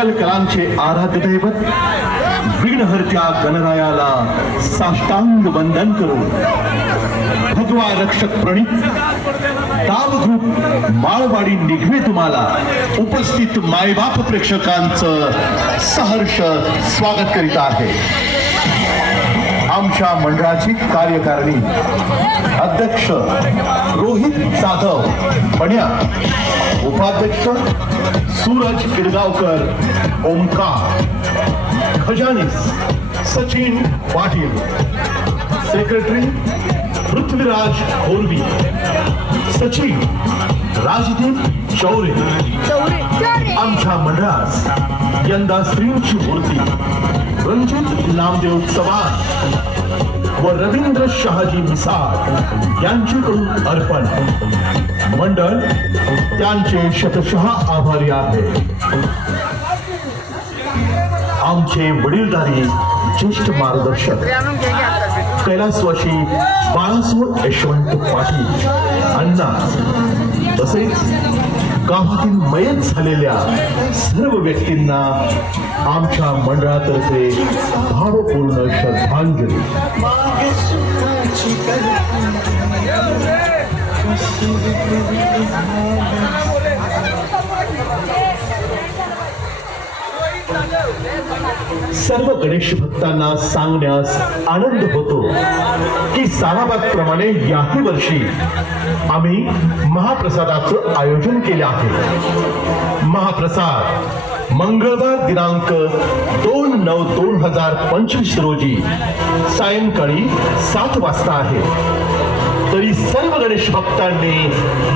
कलांचे आराध्य दैवत विघ्नहर्त्या गणरायाला साष्टांग वंदन करून भगवा रक्षक प्रणित दाब ग्रुप माळवाडी निघवे तुम्हाला उपस्थित मायबाप प्रेक्षकांचं सहर्ष स्वागत करीत आहे। आमच्या मंडळाची कार्यकारिणी अध्यक्ष रोहित जाधव पण्या, उपाध्यक्ष सूरज किडगावकर ओमकार, खजानीस सचिन पाटील, सेक्रेटरी पृथ्वीराज होरवी, सचिव राजदीप चौरे। आमच्या मंडळास यंदा श्रींची मूर्ती रणजित नामदेव चव्हाण व रवींद्र शहाजी मिसाळ यांच्याकडून अर्पण। मंडळ त्यांचे शतशः आभारी आहे। आमचे वडीलधारी ज्येष्ठ मार्गदर्शक कैलासवासी बाळासाहेब यशवंत पाटील अण्णा, तसेच गावातील मयत झालेल्या सर्व व्यक्तींना आमच्या मंडळातर्फे भावपूर्ण श्रद्धांजली। सर्व गणेश भक्तांना सांगण्यास आनंद होतो की सालाबादप्रमाणे याही वर्षी आम्ही महाप्रसादाचं आयोजन केले आहे। महाप्रसाद मंगळवार दिनांक 2/9/2025 रोजी सायंकाळी 7 वाजता आहे। तरी सर्व गणेश भक्तांनी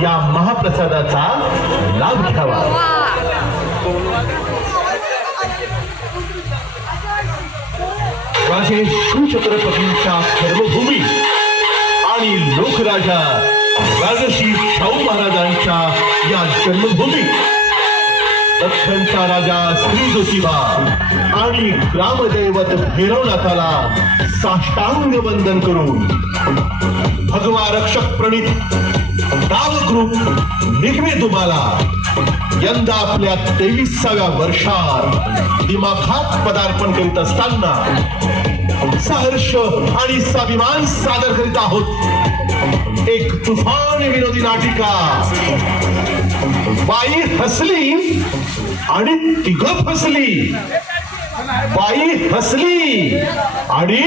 या महाप्रसादाचा लाभ घ्यावा। राजे शिवछत्रपतींच्या कर्मभूमी आणि लोकराजा राजर्षी शाहू महाराजांच्या या जन्मभूमी दख्खनचा राजा श्री ज्योतिबा आणि ग्रामदैवत भैरवनाथाला साष्टांग वंदन करून भगवा रक्षक प्रणित दाब ग्रुप निघवे तुम्हाला यंदा आपल्या 23व्या वर्षात दिमाखात पदार्पण करीत असताना सहर्ष आणि स्वाभिमान सादर करीत आहोत एक तुफान विनोदी नाटिका। बाई हसली आणि तिघं फसली, बाई हसली आणि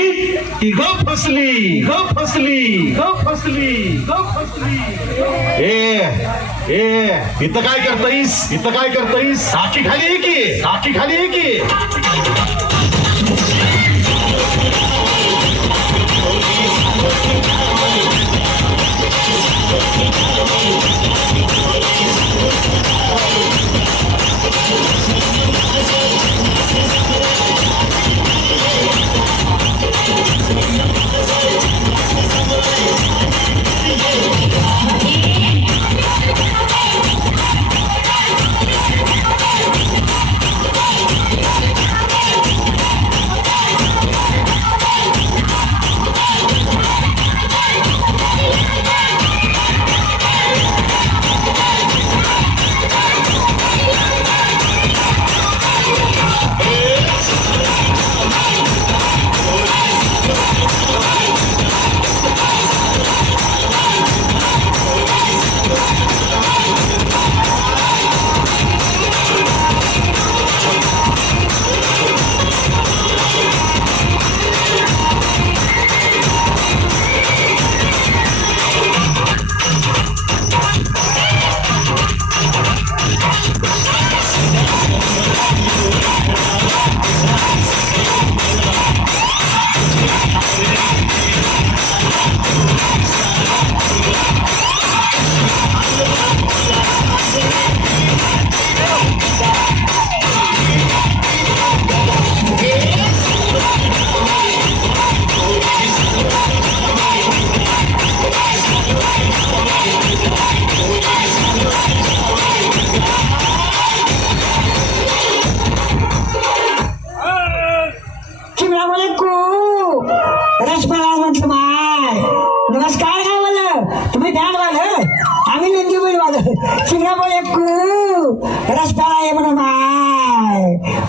तिघं फसली, फसली फसली फसली। इथं काय करतायस, इथं काय करतायस? साखी खाली आहे की, साखी खाली आहे की?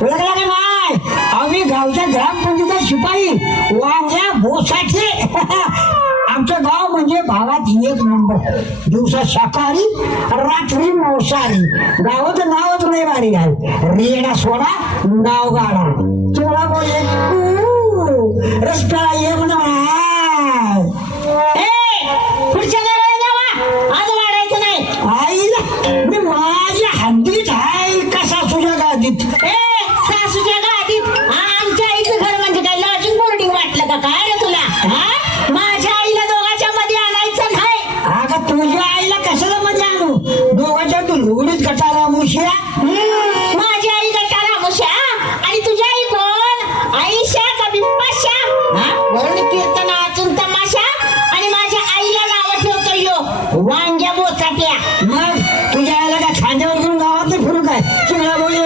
ओळखला का नाही? आम्ही गावच्या ग्रामपंचायत शिपाई वांग्या भोसाचे. आमचं गाव म्हणजे भावात एक नंबर. दिवसा शाकाहारी, रात्री मांसाहारी. गावाचं नावच नाही भारी आहे. रेडा सोडा नाव गाडा. चोळा बोले रस्त्याला ये म्हणा. पुढच्या घराला जावा, आज वाढायचं नाही. आईला मी माझ्या हद्दीत आहे का सासूच्या गादीत? सासूच्या गादीत. आमच्या आईचं घर म्हणजे काय लॉजिंग बोर्डिंग वाटलं का काय रे तुला? माझ्या आईला दोघांच्या मध्ये आणायचं नाही. अगं तुझ्या आईला कशाला मध्ये आणू? दोघांच्या तू लुगडीत गटारा मुशिया. माझी आई गटारा मुशा आणि तुझी आई कोण? आईशा का बिप्पाशा? वरून कीर्तन वाचून तमाशा आणि माझ्या आईला नाव ठेवतो यो वांग्या बोचाट्या. मग तुझ्या आईला काय खांद्यावर घेऊन गावात नाही फिरू काय? चिंगळा बोले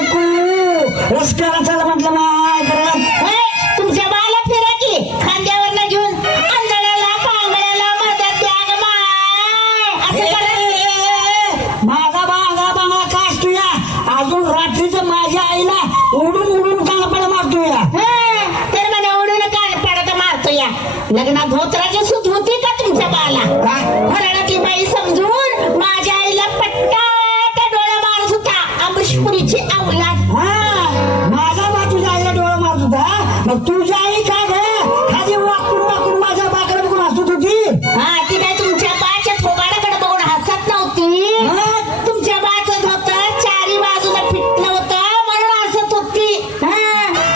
रस्त्याला चला म्हटलं माय करत. तुमच्या बाला फिरा की खांद्यावर न घेऊन आंधळ्याला पांगळ्याला मदत द्या ग माय. असं करत माझा बांगळा कास तुया अजून रात्रीचं माझ्या आईला उडून उडून कानपडा मारतोया. तर मला ओढून कान पडत मारतो या. लग्नात धोत्राची सूत होती का तुमच्या बाला? घराण्यातली बाई समजून माझ्या आईला पट्टा डोळा मारत होता. अमृषपुरीची अवलाद. माझा बा तुझ्या आईला डोळा मारत होता. मग तुझ्या आई काय ग खाली वाकून वाकून माझ्या बाकडे बघून हसत होती. ती काय तुमच्या बाच्या थोबाडाकडे बघून हसत नव्हती. तुमच्या बाचं धोतर चारी बाजूला फिटलं होतं म्हणून हसत होती.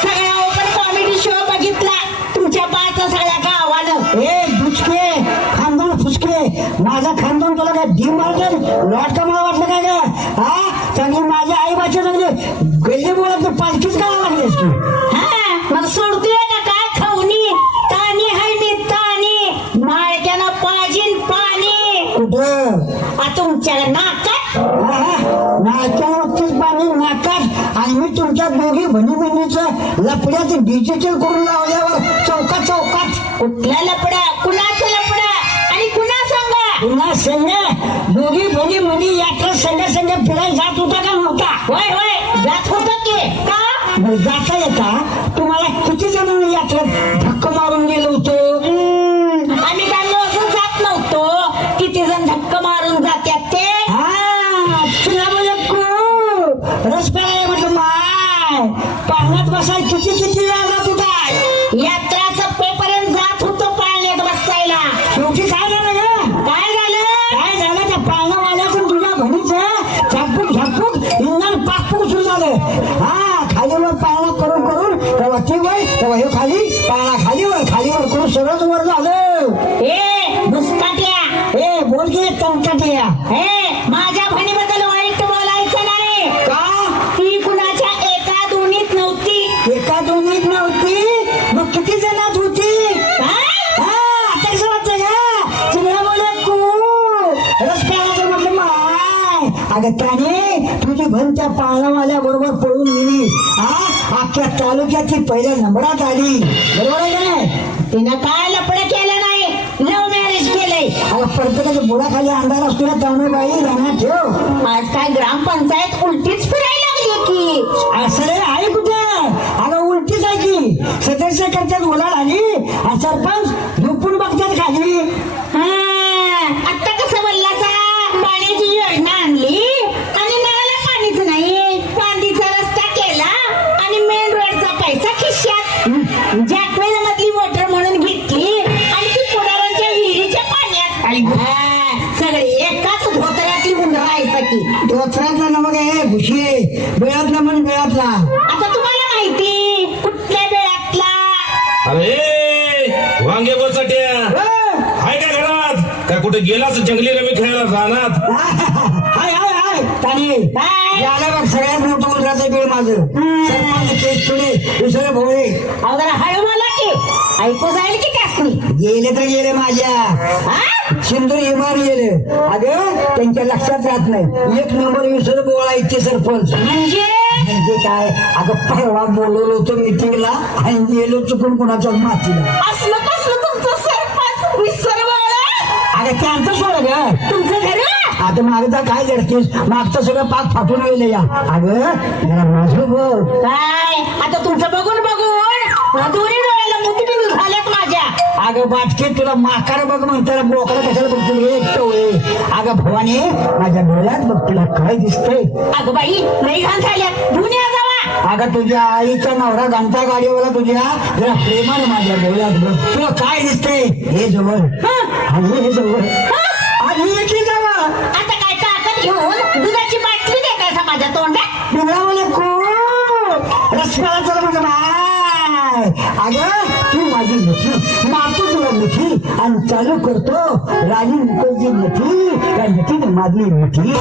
सगळा ओपन कॉमेडी शो बघितला तुमच्या बाचा सगळ्या गावानं. ए बुचके खानदान फुसके माझा खानदान तुला काय डी मारलं लॉट का मला वाटलं काय ग? हा चांगली माझ्या आई बाच्या चांगली गल्ली बोलत पालखीच करायला लागलीस तू. मग सोडतोय का काय खाऊनी? तानी हाय मी तानी माळक्यानं पाजीन पाणी. कुठं तुमच्या नाकात. नाकावरतीच पाणी नाकात. आणि मी तुमच्या दोघी बहिणीचं लपड्याचं डिजिटल करून लावल्यावर चौकात चौकात. कुठल्या लपडा? कुणाचं लपडा आणि कुणा सांगा? पुन्हा संघ दोघी बहिणी मध्ये यात्रा संघ संघ फिरायला जात होता का नव्हता? होय होय जात होत की. का? मग जाता येता तुम्हाला किती जणांना यात्रेत धक्क मारून गेलो होतो? आम्ही काय असं जात नव्हतो. किती जण धक्क मारून जात्यात ते. तुला बोल रस प्यायला म्हटलं माय पाण्यात बसाय किती किती वेळा जात होता? यात्रा सप्पेपर्यंत जात होतो पाळण्यात बसायला. शेवटी काय झालं ग? काय झालं? काय झालं त्या पाळणावाल्याचं तुझ्या बहिणीचं झाकूक झाकूक इंधन पाकपूक सुरू झालं. खालीवर पाळणा करून करून तेव्हा ती वर तेव्हा हे खाली पाळणा खालीवर करून सगळंच वर झालं. मुस्काट्या. बोल की तंकाट्या. माझ्या बहिणीबद्दल वाईट बोलायचं नाही. का? ती कुणाच्या एका दोन्हीत नव्हती. एका दोन्हीत नव्हती मग किती जणात होती? आता कसं वाटतं का? चिंगळा बोले रस्त्याला म्हटलं माय अगं त्याने तुझी बहीण त्या पाळणावाल्या बरोबर पळून गेली. अख्ख्या तालुक्याची पहिल्या नंबरात आली. बरोबर आहे का नाही? तिनं काय लपड केलं नाही. लव्ह मॅरेज केलंय. अगं प्रत्येकाच्या बुडाखाली अंधार असतो ना त्यामुळे बाई ध्यानात ठेव. आज काय ग्रामपंचायत उलटीच फिरायला लागली की. असं रे आहे कुठे? अगं उलटीच आहे की. सदस्य करतात उलाढ आली आणि सरपंच झोपून बघतात खाली. आता कसं बोललासा? पाण्याची योजना आणली आणि नळाला पाणीच नाही. पांदीचा रस्ता केला आणि मेन रोडचा पैसा खिशात. जॅकवेल मधली मोटर म्हणून घेतली आणि ती पुढाऱ्यांच्या विहिरीच्या पाण्यात. सगळे एकाच धोतऱ्यातली उंदरायचं की. धोत्रातला नमक आहे घुशी बेळातला म्हण बेळातला. आता तुम्हाला माहिती कुठल्या बेळातला? अरे वांगे बोचाट्या हाय का घरात? काय कुठे गेलास जंगली रमी खेळायला रानात? हाय हाय हाय तानी काय? याला बघ सगळ्यात मोठं उंदराचं बीळ माझं. सरपंच केस पुढे दुसरे भोवळे अहो जरा हळू मला की ऐकू जाईल की त्यासनी. गेले तर गेले माझ्या सिंदूर इमार गेले. अगं त्यांच्या लक्षात राहत नाही. एक नंबर विसर बोलायचे सरपंच. म्हणजे काय? अगं परवा बोलवलं होतं मिटिंगला आणि गेलो चुकून कुणाच्या मातीला. असलं कसलं तुमचं सरपंच विसरवाळा? अगं त्यांचं सोड ग. तुमचं घर आता मागचा काय जडकीस मागचं सगळं पाक फाटून गेले या. अगं जरा माझं बघ. काय आता तुमचं बघून दोन्ही डोळ्याला मोती झाल्यात माझ्या. अगं बाटके तुला माकार बघ म्हणताना बोकडा कशाला बघतो रे टोळे. अगं भवानी माझ्या डोळ्यात बघ तुला काय दिसतंय. अगं बाई लई घाण झाल्यात दुनिया जावा. अगं तुझ्या आईचा नवरा घंटा गाडीवाला तुझ्या जरा प्रेमाने माझ्या डोळ्यात बघ तुला काय दिसतंय. हे जवळ आणि हे जवळ आणि याची जवळ. आता काय ताकद घेऊन दुधाची बाटली दे काय माझ्या तोंडात. पिवळा मला कोण रस्त्याला चला माझं बाय. अगं तू माझी मुठी मारतो तुला मुठी आणि चालू करतो राणी मुखर्जी मुठी त्या मुठीत माझी मुठी.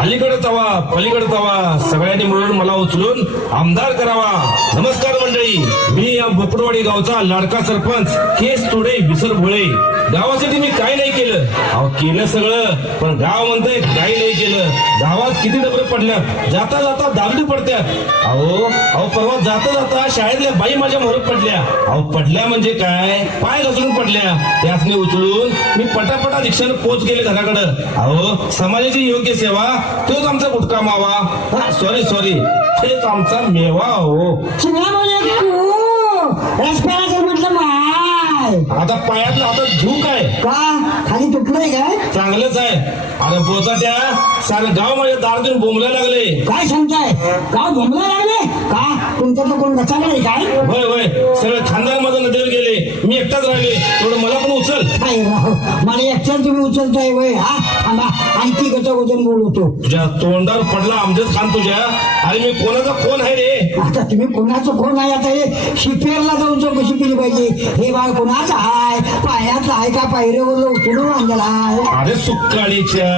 अलीकडे जावा पलीकडे जावा सगळ्यांनी मिळून मला उचलून आमदार करावा. नमस्कार मंडळी, मी या बोकडवाडी गावचा लाडका सरपंच केस तोडे विसर भोळे. गावासाठी मी काय नाही केलं. अहो केलं सगळं, पण गाव म्हणतंय काही नाही केलं. गावात किती डबरे पडल्यात, जाता जाता दाबली पडत्यात. अहो परवा जाता जाता शाळेतल्या बाई माझ्या मोहर पडल्या. अहो पडल्या म्हणजे काय, पाय घसरून पडल्या. त्यासने उचलून मी पटापटा रिक्षाने पोच गेले घराकडं. अहो समाजाची योग्य सेवा तोच आमचा गुटका मावा. सॉरी तेच आमचा मेवा. हो चिमणा बोले तू रस्त्याला म्हटलं माय. आता पायातला हातात झू काय का खाली तुटलंय काय. चांगलंच आहे. अरे बोचाट्या सारं गाव माझ्या दार देऊन बोंबलायला लागले. काय सांगताय गाव घुमला लागले का. तुमच्यातलं कोण बचावलं काय. होय सगळं खानदान माझं नदीवर गेले. मी एकटाच राहिले. थोडं मला पण उचल. काय राव मला एकट्याला तुम्ही उचलताय वय. हा थांबा आणखी गचगोचन बोलवतो. तुझ्या तोंडावर पडला आमच्याच खान तुझ्या. अरे मी कोणाचा कोण आहे रे. आता तुम्ही कोणाचं कोण आहे. आता हे शिपेरला जाऊन चौकशी केली पाहिजे. हे बाळ कोणाचं आहे, पायातलं आहे का पायऱ्यावर उचलून आणलेला आहे. अरे सुक्काळीच्या,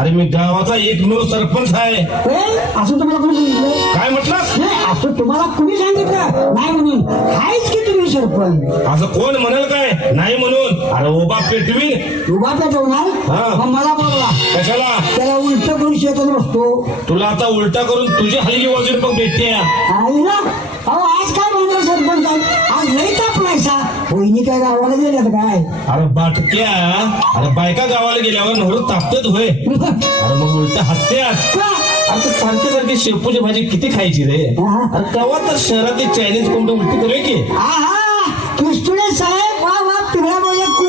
अरे मी गावाचा एकमेव सरपंच आहे. असं तुम्हाला कोणी सांगितलं. काय म्हटलंस. नाही असं तुम्हाला कुणी सांगितलं नाही म्हणून. आहेच की तुम्ही सरपंच. असं कोण म्हणाल काय नाही म्हणून. अरे ओबा पेटवीन उभा पेटवणार. हा. मग मला बोलवा. कशाला. त्याला उलट करून शेतात बसतो. तुला आता उलटा करून तुझी हलकी वाजून बघ भेटते. आईला अहो आज काय म्हणतो सरपंच आहे. आज लई तापलायचा. वहिनी काय गावाला गेल्यात काय. अरे बाटक्या, अरे बायका गावाला गेल्यावर नवरं तापतेत होय. अरे मग उलट हसत्यात. का? आता सारखी शेपूची भाजी किती खायची रे. हा. अरे कवा तर शहरातली चायनीज कोंबडी उलटी करूया की. आहा कृष्णुडे साहेब वा वा पिवळा बोले कू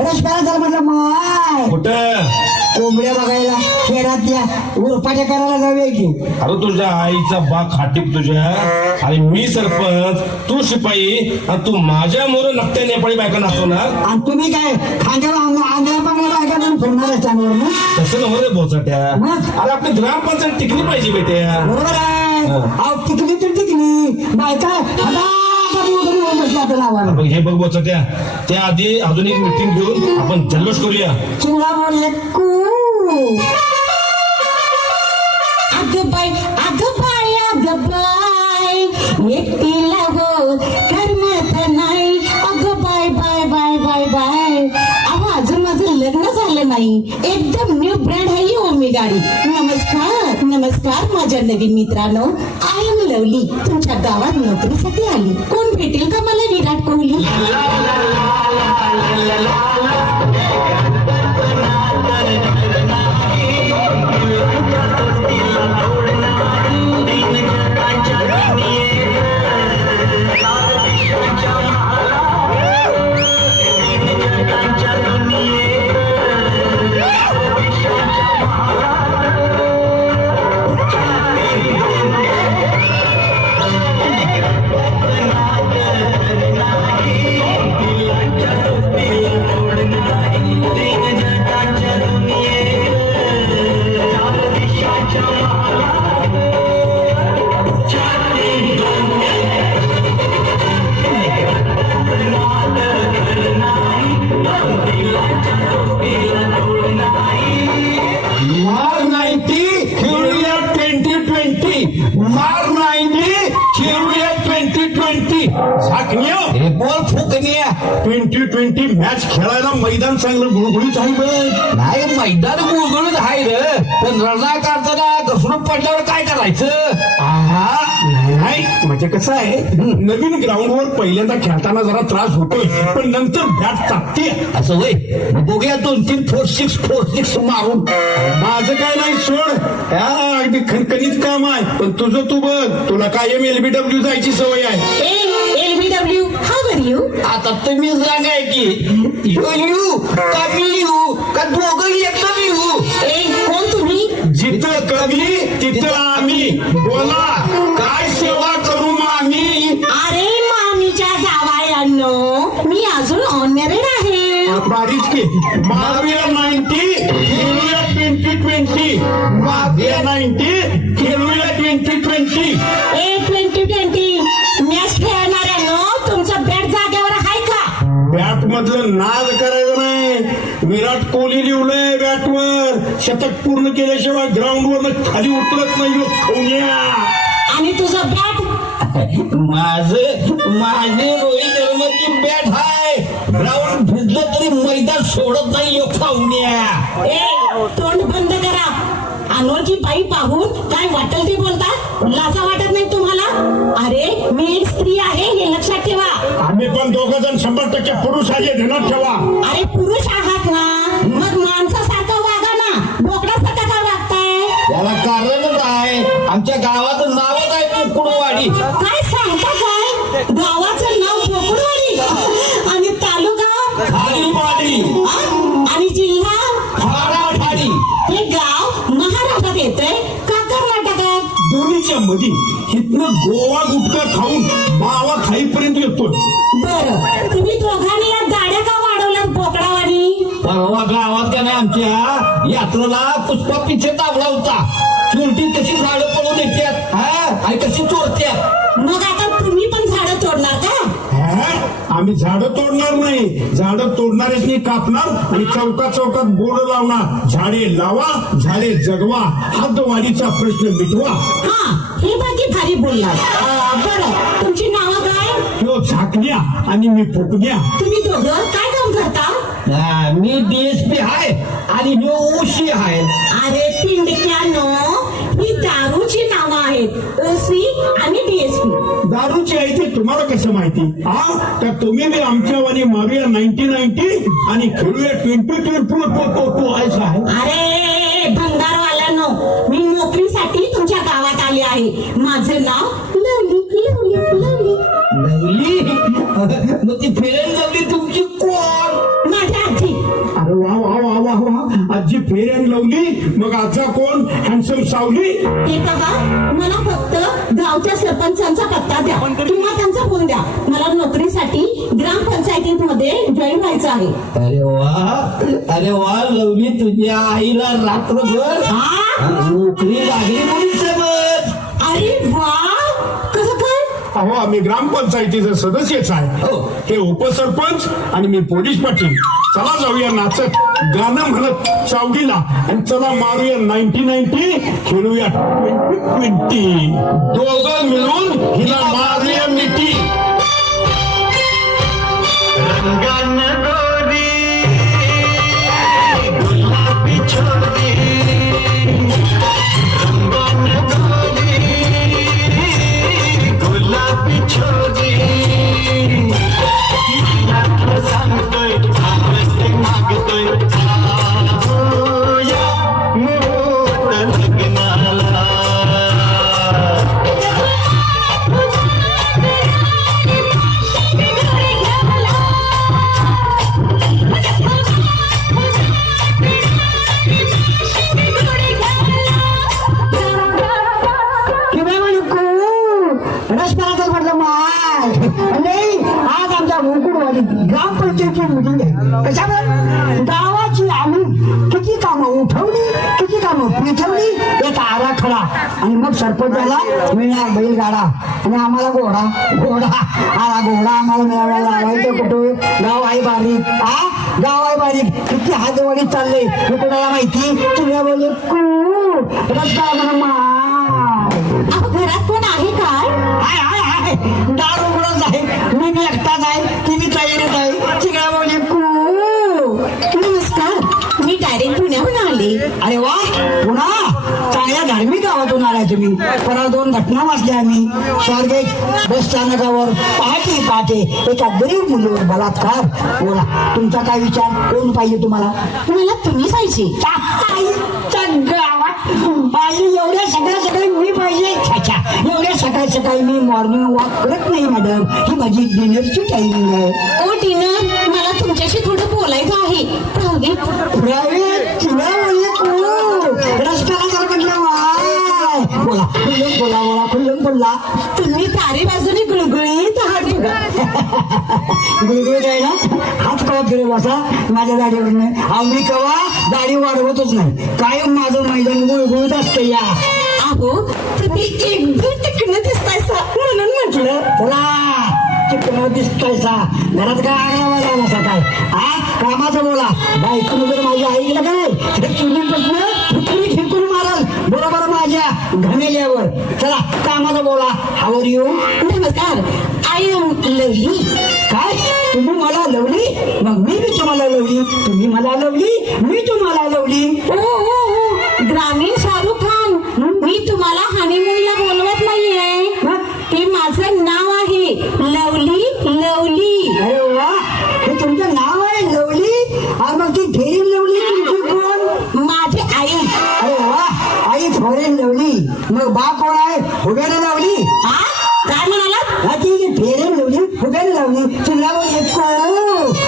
रसप्याला तर म्हटलं माय कुठं. कोंबड्या बघायला शहरातल्या उरपाट्या करायला जाऊया की. अरे तुझ्या आईचा बाग खाटीक तुझ्या. अरे मी सरपंच, तू शिपाई आणि तू माझ्या मोर नकट्या नेपाळी बायका नाचवणार. आणि तुम्ही काय खांद्यावर आंध्या पांगल्या बायका म्हणून फिरणार आहे चांगलं ना. तसं नव्हतं रे बोचाट्या. मग? अरे आपली ग्रामपंचायत टिकली पाहिजे बेट्या. बरोबर आहे. हा. अहो टिकली तर टिकली बायका नावानं. मग हे बघ बोचाट्या, त्या आधी अजून एक मीटिंग घेऊन आपण जल्लोष करूया. चिवडा बोलले कू. अगं बाई एकटीला हो करमत नाही. अगं बाय अहो अजून माझं लग्न झालं नाही. एकदम न्यू ब्रँड आहे ही ओमी गाडी. नमस्कार माझ्या नवीन मित्रांनो. I am Lovely. तुमच्या गावात नोकरीसाठी आली. कोण भेटेल का मला विराट कोहली. 2020 मॅच खेळायला मैदान चांगलं गुळगुळीत आहे बघ. नाही मैदान गुळगुळीत आहे रे, पण रना काढताना घसरून पडल्यावर काय करायचं? नाही म्हणजे कसं आहे, नवीन ग्राउंडवर पहिल्यांदा खेळताना जरा त्रास होतोय, पण नंतर बॅट तापते. असं वय, बघूया 2-3 4-6 मारून. माझं काय नाही सोड, हा, अगदी खणखणीत काम आहे, पण तुझं तू बघ, तुला कायम LBW जायची सवय आहे. LBW, how are you? आता तुम्ही सांगाय की यू का मी येऊ का दोघं एकदम येऊ? कोण तुम्ही? जिथं कमी तिथं आम्ही, बोला काय सेवा करू मामी? अरे मामीच्या जावयांनो, मी अजून ऑनमॅरिड आहे. बारीच की मारूया 90 खेळूया 2020, मारूया 90 खेळूया 2020. 2020 मॅच खेळणाऱ्यांनो, तुमचं बॅट जागेवर आहे का? बॅट मधलं नाद करायचं नाही. विराट कोहली लिवलंय बॅटवर, शतक पूर्ण केल्याशिवाय ग्राउंडवर खाली उतरत नाही खवण्या. आणि तुझं बॅट? माझे रोहित शर्माची बॅट हाय, ग्राउंड भिजलं तरी मैदान सोडत नाही खाऊन्या. तोंड बंद करा. अनोळखी बाई पाहून काय वाटेल ते बोलता? लाजा वाटत नाही तुम्हाला? अरे मी एक स्त्री आहे हे लक्षात ठेवा. आम्ही पण दोघं जण 100% पुरुष आहे, ध्यानात ठेवा. अरे पुरुष आहात ना, मग माणसासारखं वागा ना, बोकडासारखं का वागताय? त्याला कारणच आहे, आमच्या गावाचं नावच आहे कुकुडवाडी. काय सांगता काय? गावाचं नाव बोकडवाडी आणि तालुका खारीवाडी आणि जिल्हा खाराठाडी. हे गाव महाराष्ट्रात येतंय का कर्नाटकात? दोन्हीच्या मध्ये इथनं गोवा गुटखा खाऊन मावा खाईपर्यंत येतोय. बरं, तुम्ही दोघांनी या दाड्या का वाढवल्यात बोकडावानी? परवा गावात का नाही आमच्या यात्रेला पुष्पा पिछे दाबला होता. चोरटी कशी झाडं पळून येतात आणि कशी चोरत्यात. मग आता तुम्ही पण झाडं तोडणार का? आम्ही झाडं तोडणार नाही, झाडं तोडणाऱ्यांनी कापणार आणि चौकात चौकात बोर्ड लावणार, झाडे लावा झाडे जगवा, हद्दवाढीचा प्रश्न मिटवा. हा, हे बाकी भारी बोललात. बरं, तुमची नावं काय? ह्यो झाकण्या आणि मी फुटण्या. तुम्ही दोघं काय काम करता? मी DSP आहे आणि मी ओशी आहे. अरे पिंडक्यानो, ही दारूची नावं आहेत, OC आणि DSP. दारूची आहे ते तुम्हाला कसं माहिती? तर तुम्ही बी आमच्या वाणी मारूया 90 आणि खेळूया 2020 आहे. अरे भंगारवाल्यानो, मी नोकरीसाठी तुमच्या गावात आले आहे. माझं नाव लवली लवली लवली. लवली? मग ती फेरेन लवली तुमची कोण? माझी आजी. अरे वा वा वा वा वा, आजी फेऱ्यान लावली. मग आजा कोण? हॅन्डसम सावली. हे बघा, मला फक्त गावच्या सरपंचांचा पत्ता द्या किंवा त्यांचा फोन द्या. मला नोकरीसाठी ग्रामपंचायतीमध्ये जॉईन व्हायचं आहे. अरे वा लवली, तुझ्या आईला रात्रभर नोकरी लागली म्हणून समज. अरे वा, कसं काय? अहो आम्ही ग्रामपंचायतीचे सदस्यच आहे. हे उपसरपंच आणि मी पोलीस पाटील. चला जाऊया नाचत गाणं म्हणत चावडीला आणि चला मारूया 90 खेळूया 2020. दोघं मिळून हिला मारूया मिठी. रंगानं गोरी गुलाबी छोरी, रंगानं गोरी गुलाबी छोरी. सांगतोय मागतोय लग्नाला. रस्त्याला म्हटलं माय नाही, आज आमच्या मुकुटवाडी ग्रामपंचायतची मिटिंग आहे. कशावर? गावाची आम्ही किती कामं उठवली, किती कामं पिठवली, एक आराखडा. आणि मग सरपंचाला मिळणार बैलगाडा आणि आम्हाला घोडा. घोडा आम्हाला मिळायला लावायचं कुठं? गाव आहे बारीक. गाव आहे बारीक, किती हातवाडी चालले हे कोणाला माहिती? तुला बोलले रस्ता घरात कोण आहे काय? दार उघडच आहे, मी एकटाच आहे, ती मी तयारीत आहे. अरे वा पुन्हा चांगल्या धार्मिक गावातून आलाय तुम्ही. परवा 2 घटना वाचल्या आम्ही. स्वारगेट बस स्थानकावर पहाटे एका गरीब मुलीवर बलात्कार. बोला तुमचा काय विचार, कोण पाहिजे तुम्हाला? मला तुम्ही पाहिजे. आईच्या गावात आई एवढ्या सकाळी मी पाहिजे. अच्छा एवढ्या सकाळी मी मॉर्निंग वॉक करत नाही मॅडम, ही माझी डिनरची टायमिंग आहे. ओ डिनर, मला तुमच्याशी थोडं बोलायचं आहे. प्रायव्हेट तुला बोलले रस्त्याला जर म्हटलं वाय बोला खुल्लम बोला. तुम्ही तारे बाजूने गुळगुळीत आहात बघा. गुळगुळीत आहे ना, हात कवा फिरव असा माझ्या गाडीवरनं. मी कवा गाडी वाढवतच नाही, कायम माझं मैदान गुळगुळीत असतं. या अहो तुम्ही एकदम टिकणं दिसतायसा म्हणून म्हटलं. चला चिकन दिसतोयसा, घरात काय आगळा वाजवला काय? कामाचं बोला. बायकोनं जर माझी ऐकलं काय तर चुलीपासून फिरकून मारल बरोबर माझ्या घमेल्यावर. चला कामाचं बोला. हावर येऊ. नमस्कार, आय एम लवली. काय तुम्ही मला लवली? मग मी बी तुम्हाला लवली. तुम्ही मला लवली, मी तुम्हाला लवली. ओ ग्रामीण शाहरुख खान, मी तुम्हाला हनीमूनला बोलवत नाहीये. ते माझं नाव आहे लवली. अरे वा, हे तुमचं नाव आहे लवली? मग ती फेरीन लवली तुमची कोण? माझी आई. अरे वा, आई फॉरेन लवली. मग बा कोण आहे? हुब्याने लावली. हा काय म्हणाला? ती फेरेन लवली हुब्याने लावली. तुला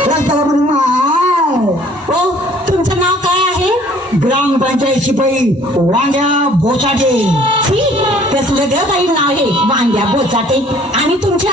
रस्त्याला म्हणून ओ तुमचं नाव काय आहे? ग्रामपंचायत शिपाई वांग्या बोचाटे. छी, कसलं ग बाई नाव आहे वांग्या बोचाटे. आणि तुमच्या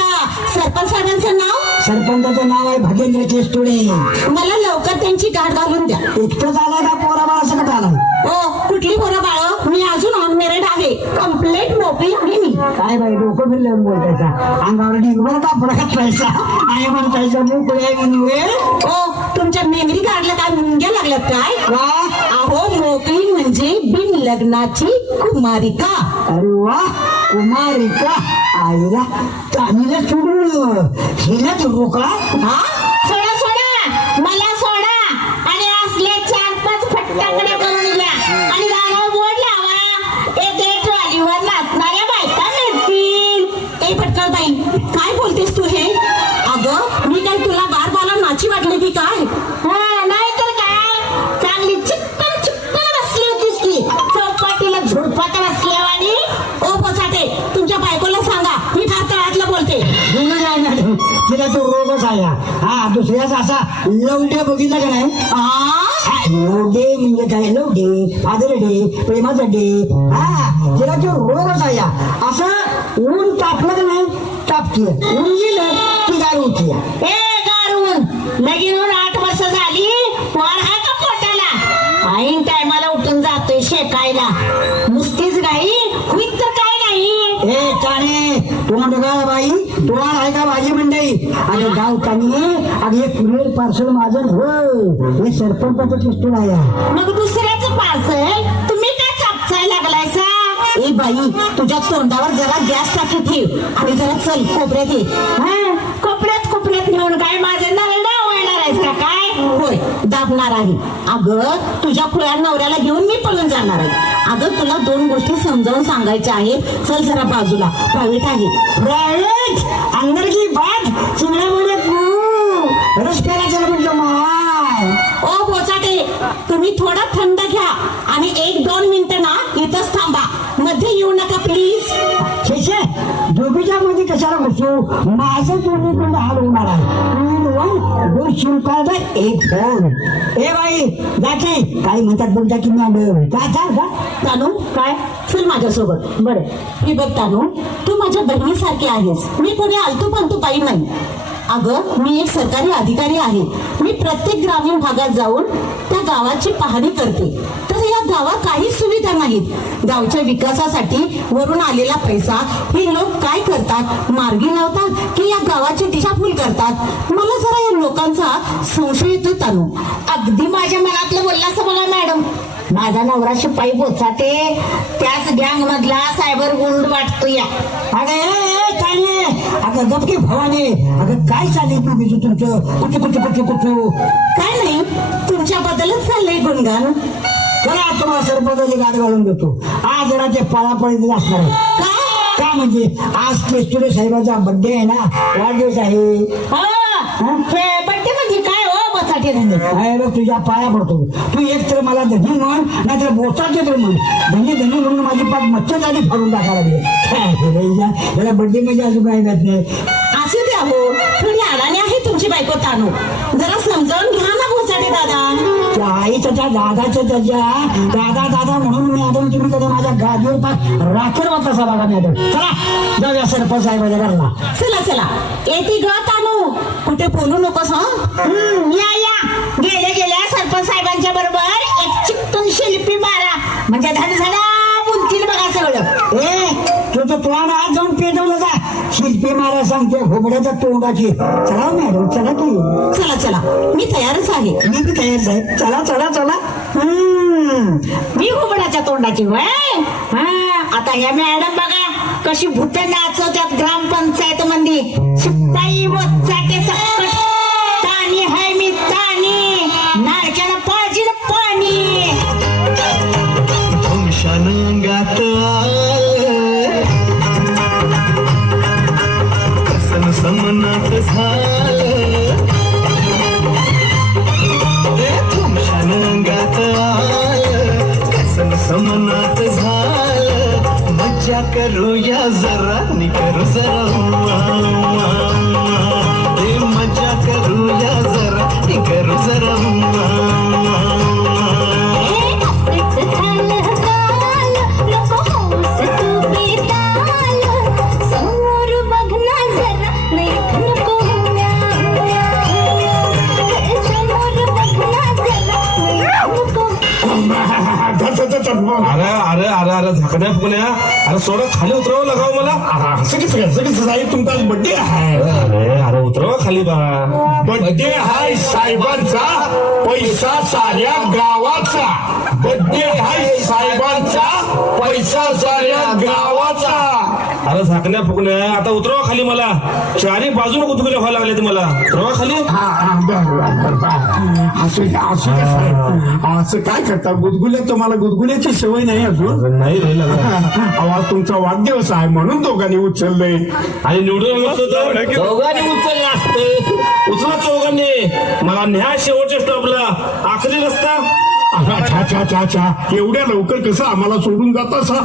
सरपंच साहेबांचं नाव? सरपंचाचं नाव आहे भागेंद्र केस्तुडे. मला लवकर त्यांची गाठ घालून द्या. एकटंच आलाय का पोरा बाळा सकट आलाय? ओ कुठली पोरं बाळ? मी अजून अनमेरिड आहे, कम्प्लीट मोकळी आहे मी. काय बाई डोकं फिरलं बोलतायचा, अंगावर ढिगभर कापड घातलायचा आणि म्हणतायचा मोकळे ओ तुमच्या मेमरी काढल्या काय मुंग्या लागल्यात काय? का? अहो मोकळी म्हणजे बिन लग्नाची कुमारिका. अरे वा, कुमारिका. आईला तानीला सोडून हिला सोडू का? हा सोडा मला सोडा आणि असल्या 4-5 फटकाकडे करून द्या आणि गावावर बोर्ड लावा. एक ट्रॉलीवर नाचणाऱ्या बायका मिळतील. ए फटकळ बाई, काय बोलतेस तू हे? अगं मी काय तुला बार नाची वाटली की काय? नाही तर काय, चांगली चिप्पन बसली होतीस की चौपाटीला झुडपात बसल्यावानी. ओ पोचाटे, तुमच्या बायकोला सांगा मी फार तळातलं बोलते. मॅडम तिला तो रोगच आहे. दुसऱ्याच असा लवडे बघितला का नाही? लवडे म्हणजे काय? लवडे फादर डे, प्रेमाचा डे. तिला तो रोगच आहे. असं ऊन तापलं का नाही, तापती ऊन गेलं ती गार होती. ए गारून लगीन होऊन 8 वर्ष झाली, पोर आहे का पोटाला? ऐन टायमाला उठून जातोय शेकायला. नुसतीच गाई हुईत तर काय नाही. ए चाणे तुम्हा बघा बाई, तुम्हाला आहे का भाजी मंडई? अगं गाव कानी अगं एक कुरिअर पार्सल माझं हो, हे सरपंचाचं पिस्तूल आहे. मग दुसऱ्याचं पार्सल तुम्ही काय चापचाय लागलायसा? ए बाई, तुझ्या तोंडावर जरा गॅस टाकी ठेव आणि जरा चल कोपऱ्यात ये. कोपऱ्यात नेऊन काय माझे नवरा वळणार आहेस का काय? होय, दाबणार आहे. अगं तुझ्या खुळ्या नवऱ्याला घेऊन मी पळून जाणार आहे. अगं तुला 2 गोष्टी समजावून सांगायच्या आहेत. चल जरा बाजूला, प्रायव्हेट आहे. प्रायव्हेट अंदर की बात चिमण्या बोले रस्त्याला चला म्हटलं माय. ओ बोचाटे, तुम्ही थोडा थंड घ्या आणि 1-2 मिनिटं ना इथंच थांबा, मध्ये येऊ नका प्लीज. शेषे दोघीच्या मध्ये कशाला घुसू? माझं दोन्हीकडे हाल होणार आहे. 2 शुल्काचा 1 फोन. ए बाई जाते काय म्हणतात बोलता की मॅडम काय का तानू काय? चल माझ्यासोबत. बरं हे बघ तानू, तू माझ्या बहिणीसारखी आहेस. मी कोणी आलतू पंतू पायी नाही. अगं मी एक सरकारी अधिकारी आहे. मी प्रत्येक ग्रामीण भागात जाऊन त्या गावाची पाहणी करते. तर या गावात काही सुविधा नाहीत. गावच्या विकासासाठी वरून आलेला पैसा हे लोक काय करतात? मार्गी लावतात की या गावाची दिशाभूल करतात? मला जरा या लोकांचा संशय येतो तानू. अगदी माझ्या मनातलं बोलला बोला मॅडम. माझा नवरा शिपाई बोचाटे, त्याच गँग मधला सायबर गुंड वाटतो या. अगं गपकी भवानी, अगं काय चालेल तुम्ही तुमचं कुठू काय नाही, तुमच्याबद्दलच चाललंय गुणगान. चला तुम्हाला सरपंचाची गाठ घालून देतो. आज जरा ते पळापळीत असणार आहे. का म्हणजे आज केस्टुरे साहेबांचा बर्थडे आहे ना, वाढदिवस आहे. बड्डे म्हणजे काय हो बसाटे धंदे? अरे बघ, तुझ्या पाया पडतो. तू एक तर मला धनी म्हण, नाहीतर बोचाचे तर म्हण. धनी धनी म्हणून माझी पाठ मच्छर आधी फाडून टाकायला लागली. याला बर्थडे म्हणजे अजून काय माहित नाही. असू द्या हो, थोडी अडाणी आहे तुमची बायको तानू. जरा समजावून घ्या ना बोसाटे दादा. त्या आईच्या त्या दादाच्या त्याच्या दादा दादा म्हणून मॅडम तुम्ही कधी माझ्या गादीवर पाय राखेल वाटता सा बघा मॅडम. चला जाऊया सरपंच साहेबाच्या घरला. चला चला, येते ग तानू, कुठे बोलू नकोस हं? या गेल्या गेल्या सरपंच साहेबांच्या बरोबर एक चिकटून शिल्पी मारा, म्हणजे धडधडा बोलतील बघा सगळं. तुझं तोंड आज जाऊन पेटवलं का? शिल्पी मारा सांगते घोबड्याच्या तोंडाची. चला मॅडम, चला की. चला चला, मी तयारच आहे. मी बी तयार आहे. चला चला चला. मी घुबडाच्या तोंडाची वय. आता ह्या मॅडम बघा कशी भूत नाचवत्यात ग्रामपंचायत मध्ये. शिपाई बोचाटे सकट तानी हाय मी तानी, नाळक्याला पाहिजे पाणी. शानंगात कसन समनात झालं, शानंगात कसन समनात झालं. मज्जा करूया जरा निकरू जरा, मज्जा करूया जरा निकरू जरा. अरे अरे अरे अरे झाकण्या फुकण्या, अरे सोडा खाली उतरव लगाव मला. असं कसं साहेब, तुमचा बर्थडे आहे. अरे अरे उतरवा खाली बा. बर्थडे हाय साहेबांचा, पैसा साऱ्या गावाचा. बर्थडे हाय साहेबांचा, पैसा साऱ्या गावाचा. अरे झाकण्या फुकण्या, आता उतरवा खाली मला. चारी बाजून गुदगुल्या व्हायला लागले तुम्हाला. उतरवा खाली. असं साहेब, असं काय करता? गुदगुल्या, तुम्हाला गुदगुल्याची सवय नाही अजून. नाही रे लगा. आवाज तुमचा वाढदिवस आहे म्हणून दोघांनी उचललंय. आणि निवडून नसतं तर चौघांनी उचललं असतं. उचला चौघांनी, मला न्याय शेवटच्या स्टॉपला आखरी रस्ता. छा छा छा छा, एवढ्या लवकर कसं आम्हाला सोडून जाता सा?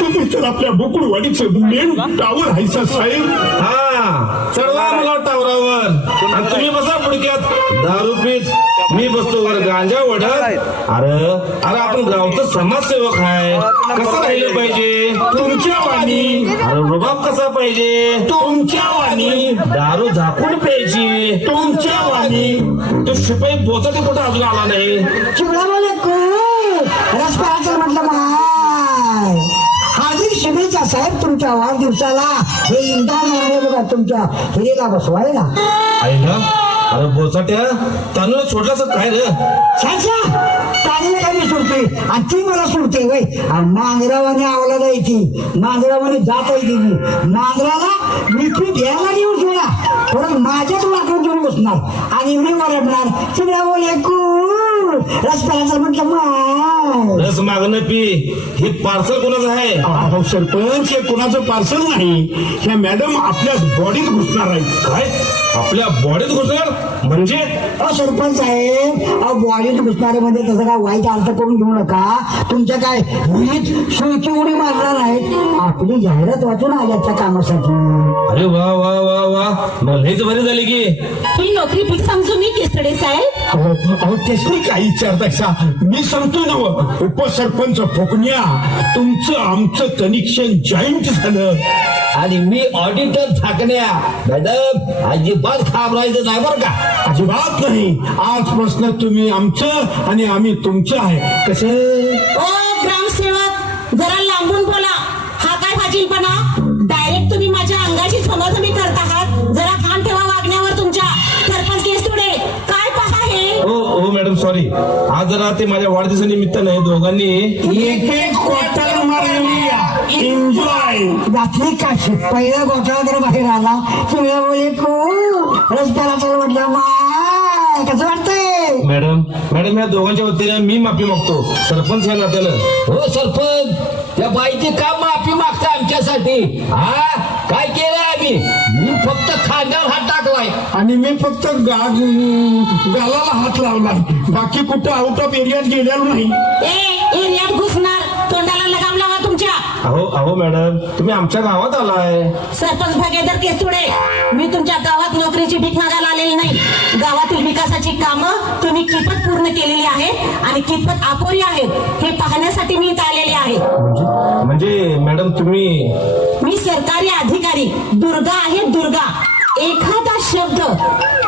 तुम्ही तर आपल्या बोकुडवाडीचं मेन टावर हायसा साहेब. हा, चढवा मला टावरावर आणि तुम्ही बसा पुडक्यात दारू पीत, मी बसतो वर गांजा ओढत. अरे अरे आपण गावचं समाजसेवक आहे, कसं राहिलं पाहिजे? तुमच्या वाणी. अरे रुबाब कसा पाहिजे? तुमच्या वाणी. दारू झाकून प्यायची तुमच्या वाणी. तो शिपाई बोचाटे कुठं अजून आला नाही. चिवडा बोले को रसपाचं म्हटलं माय. हार्दिक शुभेच्छा साहेब तुमच्या वाढदिवसाला. हे इंधन आहे बघा तुमच्या हिरीला बसवायला. आईला, अरे बोचाट्या तांदूळ सोडलाच काय रे? छाछा, तारीला काही सोडते आणि ती मला सोडते वय. मांजरावाने आवला जायची, मांजरावाने जाता येते. मांजराला मिठी घ्यायला घेऊन सोडा, परत माझ्याच वाटून घेऊन बसणार आणि मी ओरडणार चिवडा बोले को रसपाचं म्हटलं माय. रस मागणं पी, हे पार्सल कोणाचं आहे? अहो सरपंच, हे कुणाचं पार्सल नाही. ह्या मॅडम आपल्या बॉडीत घुसणार आहे. काय आपल्या बॉडीत घुसणार म्हणजे? सरपंच साहेब, अहो बॉडीत घुसणाऱ्यामध्ये तसं काय वाईट अर्थ करून घेऊ नका. तुमच्या काय वीज सुळकी उडी मारणार आहेत. आपली जाहिरात वाचून आल्या त्या कामासाठी. अरे वा वा वा वा, मला लईच बरी झाली की. ही नोकरी फिक्स समजू मी केसडे साहेब. अहो तेच मी काय विचारताय सा? मी सांगतो ना, उपसरपंच फोकण्या, तुमचं आमचं कनेक्शन जॉईंट झालं. आणि मी ऑडिटर झाकण्या. मॅडम अजिबात घाबरायचं नाही बरं का. अजिबात नाही. आजपासून तुम्ही आमचं आणि आम्ही तुमचं आहे. कसे? ओ ग्रामसेवक, जरा लांबून बोला. हा काय फाजीलपणा? डायरेक्ट तुम्ही माझ्या अंगाची समजमी करत आहात. जरा कान ठेवा वागण्यावर तुमच्या. सरपंच केसडे, काय पहा हे? हो मॅडम, सॉरी. आज जरा ते माझ्या वाढदिवसानिमित्त नाही, दोघांनी एक एक क्वार्टर मारली. एन्जॉय. रात्री काशी पहिला गोठा जर बाहेर आला चिवडा बोले को रस्त्याला चल म्हटलं माय. कसं वाटतंय? मॅडम या दोघांच्या वतीने मी माफी मागतो सरपंच या नात्यानं. हो सरपंच, त्या बाईची का माफी मागता आमच्यासाठी? हा, काय केलंय आम्ही? मी फक्त खांद्यावर हात टाकलाय. आणि मी फक्त गालाला हात लावलाय, बाकी कुठं आउट ऑफ एरियात गेलेलो नाही. एरियात घुसणार, तोंडाला लगाम लावा तुमच्या. अहो मॅडम, तुम्ही आमच्या गावात आलाय. सरपंच भागीदार केसुडे, मी तुमच्या गावात नोकरीची भीक मागायला आलेली नाही. गावातील विकासाची कामं तुम्ही कितपत पूर्ण केलेली आहेत आणि कितपत अपुरी आहेत हे पाहण्यासाठी मी इथं आलेले आहे. म्हणजे मॅडम तुम्ही? मी सरकारी अधिकारी दुर्गा आहे, दुर्गा. एखादा शब्द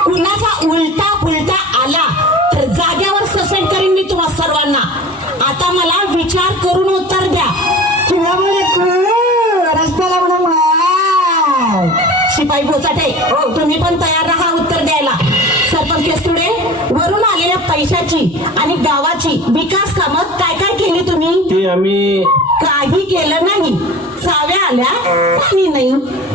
कुणाचा उलटा पुलटा आला तर जाग्यावर सस्पेंड करीन मी तुम्हा सर्वांना. आता मला विचार करून उत्तर द्या. रस्त्याला म्हणून माय. शिपाई बोचाटे, तुम्ही पण तयार राहा उत्तर द्यायला. सरपंच केसुडे, वरून आलेल्या पैशाची आणि गावाची विकास कामं काय काय केली तुम्ही? ते आम्ही काही केलं नाही. चाव्या आल्या, पाणी नाही.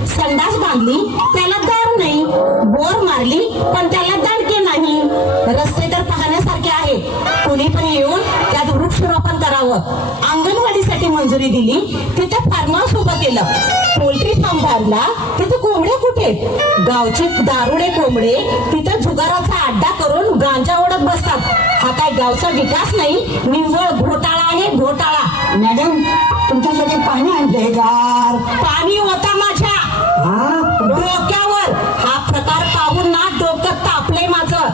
संडास बांधली, त्याला दार नाही. बोर मारली, पण त्याला दणके नाही. रस्ते तर पाहण्यासारखे आहे, कोणी पण येऊन त्यात वृक्षारोपण करावं. अंगणवाडीसाठी मंजुरी दिली, तिथे फार्म हाऊस उभं केलं. पोल्ट्री फार्म बांधला, तिथे कोंबड्या कुठे? गावचे दारुडे कोंबडे तिथे जुगाराचा अड्डा करून गांजा ओढत बसतात. हा काय गावचा विकास नाही, निव्वळ घोटाळा आहे, घोटाळा. मॅडम, तुमच्यासाठी पाणी आणलंय गार. पाणी होता माझ्या डोक्यावर. हा प्रकार पाहून ना डोकं तापलंय माझं.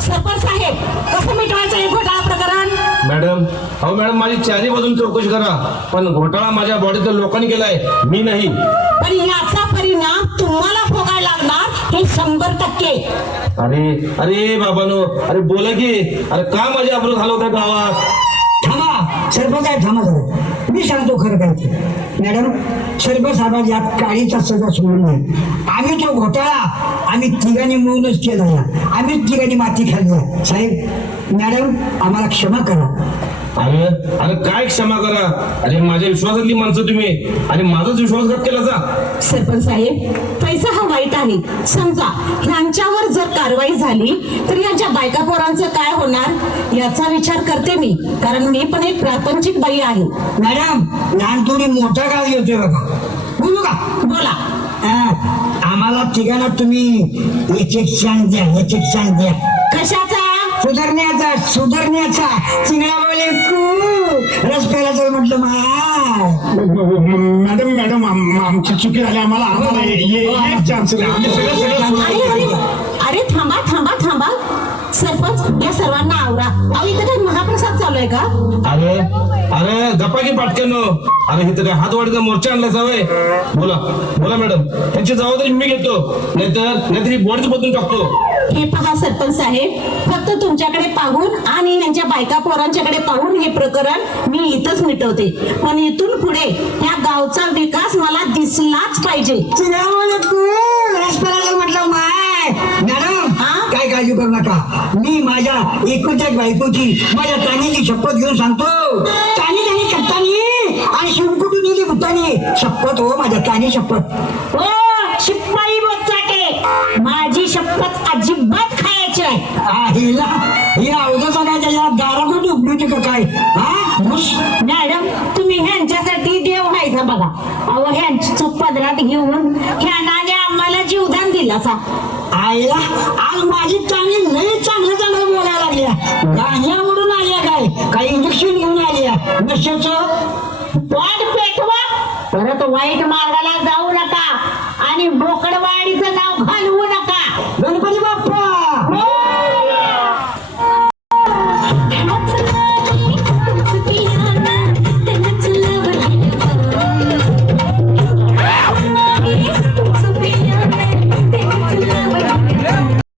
सरपंच साहेब, कसं मिटवायचं हे घोटाळा प्रकरण? मॅडम माझी चारी बाजून चौकशी करा, पण घोटाळा माझ्या बॉडीतल्या लोकांनी केलाय, मी नाही. पण याचा परिणाम तुम्हाला भोगायला लागणार हे 100%. अरे बाबानो, अरे बोला की. अरे का माझ्या अब्रू घालवता गावात? थांबा सरपंच आहे, थांबा जरा. मी सांगतो खरं काय ते. मॅडम, सरपंच साहेब यात काळीचा सजा सोडून नाही. आम्ही तो घोटाळा आम्ही तिघांनी मिळूनच केला. आम्ही तिघांनी माती खाल्ली. साहेब, मॅडम आम्हाला क्षमा करा. अरे काय क्षमा करा? अरे माझ्या विश्वासातली माणसं तुम्ही आणि माझाच विश्वासघात केला जा. सरपंच साहेब, पैसा हा वाईट आहे. समजा ह्यांच्यावर जर कारवाई झाली तर यांच्या बायका पोरांचं काय होणार याचा विचार करते मी, कारण मी पण एक प्रापंचिक बाई आहे. मॅडम, लहान थोडी मोठा काळ घेतोय बघा. बोलू का? बोला. आम्हाला तिघांना तुम्ही एक एक चान्स द्या, एक एक चान्स द्या. कशाचा? सुधारण्याचा. चिंगडा बोले रस प्यायला म्हटलं मॅडम आमची चुकी झाली, आम्हाला एक चान्स द्या. आम्ही सगळं अरे थांबा. सरपंच, या सर्वांना आवरा. अहो, इथं काही महाप्रसाद चालू आहे का? अरे गप्पा की पाटक्यानो. अरे इथं काय हातवाडीचा मोर्चा आणला जावय? बोला मॅडम, त्यांची जबाबदारी मी घेतो, नाहीतर ही बॉडीच बदलून टाकतो. हे पहा सरपंच साहेब, फक्त तुमच्याकडे पाहून आणि यांच्या बायका पोरांच्याकडे पाहून हे प्रकरण मी इथंच मिटवते. पण इथून पुढे या गावचा विकास मला दिसलाच पाहिजे. म्हटलं माय. मॅडम, काय काळजी करू नका. मी माझ्या एकुलत्या बायकोची माझ्या तानीची शपथ घेऊन सांगतो. तानी कट्टानी आणि शिवकुटून गेली भुतानी. शपथ हो, माझ्या तानी शपथ. हो शिपाई बोचाटे, माझी शपथ अजिबात खायची आहे. ही अवघड सांगायच्या या दाराकडून उपयोगी का काय? मॅडम, तुम्ही ह्यांच्यासाठी देव व्हायचा बघा. अहो, ह्यांची चूक पदरात घेऊन ह्याने आम्हाला जीवदान दिला सा. आईला आज माझी चांगली लई चांगलं बोलायला लागल्या. गाण्यावरून आल्या काय इंजेक्शन घेऊन आल्या नशेचं. वाट पेटवा, परत वाईट मार्गाला जाऊ नका आणि बोकडवाडीचं